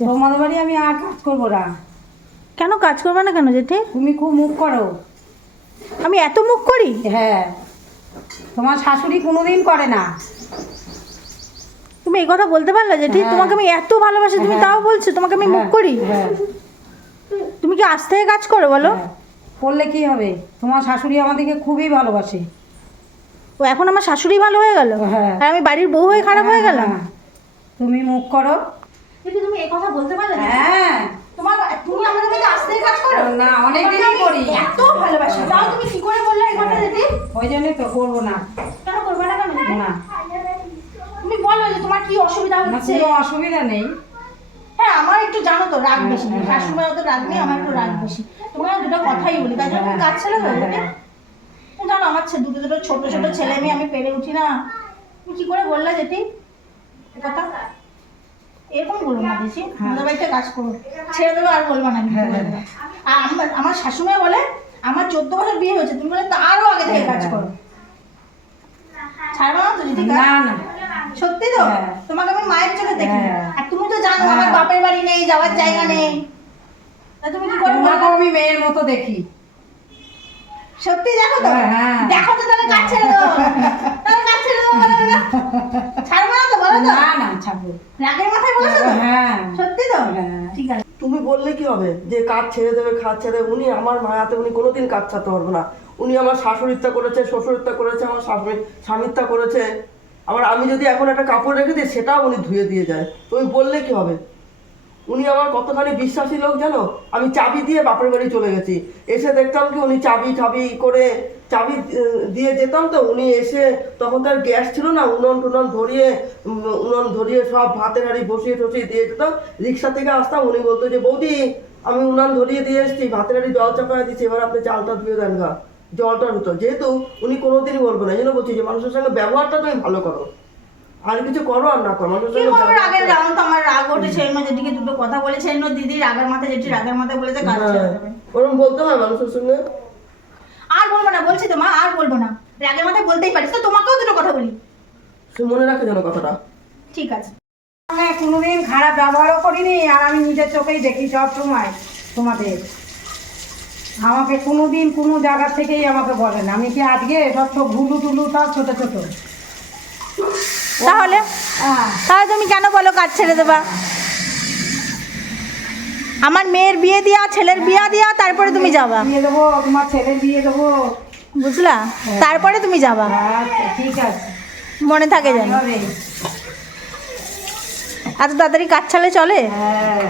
তোমাদের বাড়ি আমি আর কাজ করবো না। কেন কাজ করবে না কেন জেঠি? তুমি খুব মুখ করো। আমি এত মুখ করি? হ্যাঁ, তোমার শাশুড়ি কোনোদিন করে না। তুমি এই কথা বলতে পারলে জেঠি? হ্যাঁ। তোমাকে আমি এত ভালোবাসি, তুমি তাও বলছো তোমাকে আমি মুখ করি? হ্যাঁ, তুমি কি আজ থেকে কাজ করো বলো? হ্যাঁ। করলে কি হবে, তোমার শাশুড়ি আমাদেরকে খুবই ভালোবাসে। ও এখন আমার শাশুড়ি ভালো হয়ে গেল, হ্যাঁ। আর আমি বাড়ির বউ হয়ে খারাপ হয়ে গেলাম? হ্যাঁ, তুমি মুখ করো। কিন্তু তুমি এই কথা বলতে পারলে? হ্যাঁ, তুমি আমাদের কাছে আজ থেকে কাজ করো? না, অনেকদিনই করি। এত ভালোবাসি, তাও তুমি কি করে বললে এই কথা জেঠি? ওই জন্যই তো করবো না। কেন করবে না কেন জেঠি? না, তুমি বলো যে তোমার কি অসুবিধা না, হচ্ছে। কোনো অসুবিধা নেই। হ্যাঁ, আমার একটু জানো তো রাগ বেশি, হ্যাঁ। শাশুড়ির অত রাগ নেই, আমার একটু রাগ বেশি। তোমার দুটো কথাই বলি, তাই জন্য তুমি কাজ ছেড়ে দেবে জেঠি? তুমি জানো আমার দুটো দুটো ছোট ছোট ছেলে মেয়ে, আমি পেরে উঠি না। তুমি কি করে বললে জেঠি এ কথা? এরকম বলো না জেঠি, আমাদের বাড়িতে কাজ করো, ছেড়ে দেবো আর বলবো না কিন্তু বলবে। আর আমার শাশুড়ি বলে আমার 14 বছর বিয়ে হয়েছে, তুমি বলে তারও আগে থেকে কাজ করো। ছাড়বো না তো জেঠি কাজ? না, না। সত্যি তো? হ্যাঁ। তোমাকে আমি মায়ের চোখে দেখি, হ্যাঁ। আর তুমি তো জানো আমার হ্যাঁ। বাপের বাড়ি নেই, যাওয়ার জায়গা নেই, তা তুমি কি করে তোমাকেও বলবে? আমি মেয়ের মতো দেখি। সত্যি দেখো তো? হ্যাঁ, হ্যাঁ। দেখো তো, তাহলে কাজ ছেড়ে দেবো। তাহলে কাজ ছেড়ে দেবো বলো না? ছাড়বো না তো, বলো তো? না, না, ছাড়বো। রাগের মাথায় বলেছো তো? হ্যাঁ। সত্যি তো? হ্যাঁ। ঠিক আছে। তুমি বললে কি হবে যে কাজ ছেড়ে দেবে, কাজ ছেড়ে দেবে? উনি আমার মায়াতে, উনি কোনোদিন কাজ ছাড়তে পারবে না। উনি আমার শাশুড়িত্বা করেছে, শ্বশুরিত্বা করেছে, আমার স্বামীত্বা করেছে। আবার আমি যদি এখন একটা কাপড় রেখে দিই, সেটাও উনি ধুয়ে দিয়ে যায়। তুমি বললে কি হবে? উনি আমার কতখানি বিশ্বাসী লোক জানো? আমি চাবি দিয়ে বাপের বাড়ি চলে গেছি, এসে দেখতাম কি উনি চাবি করে চাবি দিয়ে যেতাম, তো উনি এসে তখন তার গ্যাস ছিল না, উনুন ধরিয়ে সব ভাতের হাঁড়ি বসিয়ে টসিয়ে দিয়ে যেতাম। রিক্সা থেকে আসতাম, উনি বলতো যে বৌদি আমি উনান ধরিয়ে দিয়ে এসেছি, ভাতের হাঁড়ি জল চাপায় দিচ্ছি, এবার আপনি চালটা ধুয়ে দেন গা, জলটা হতো। যেহেতু উনি কোনোদিনই বলবো না, এই জন্য বলছি যে মানুষের সঙ্গে ব্যবহারটা তুমি ভালো করো, আর কিছু করো আর না করো, মানুষের কি সঙ্গে করবো? রাগের ব্যবহারটা- রাউন্ড তো আমার রাগ ওঠেছে, এর মধ্যে যেদিকে দুটো কথা বলেছে, এর মধ্যে দিদি রাগের মাথায়, যেটি রাগের মাথায় বলেছে কাজ ছেড়ে দেবে। ওরকম বলতে হয় মানুষের সঙ্গে। আর বলবো না, বলছি তো মা, আর বলবো না। রাগের মাথায় বলতেই পারিস তো, তোমাকেও দুটো কথা বলি। সে মনে রাখে যেন কথাটা। ঠিক আছে। আমি কোনোদিন খারাপ ব্যবহারও করিনি, আর আমি নিজের চোখেই দেখি সব সময় তোমাদের। আমাকে কোনোদিন কোনো জায়গা থেকেই আমাকে বলে না। আমি কি আজকে সব ভুলু টুলু সব ছোট ছোট। তাহলে হ্যাঁ, তাহলে তুমি কেন বলো কাজ ছেড়ে দেবা? আমার মেয়ের বিয়ে দিয়া, ছেলের বিয়ে দিয়া, তারপরে তুমি যাবা, বিয়ে দেবো, তোমার ছেলের বিয়ে দেবো। বুঝলা? তারপরে তুমি যাবা, আচ্ছা, ঠিক আছে। মনে থাকে যেন। হবে। এত তাড়াতাড়ি কাজ ছাড়লে চলে? হ্যাঁ।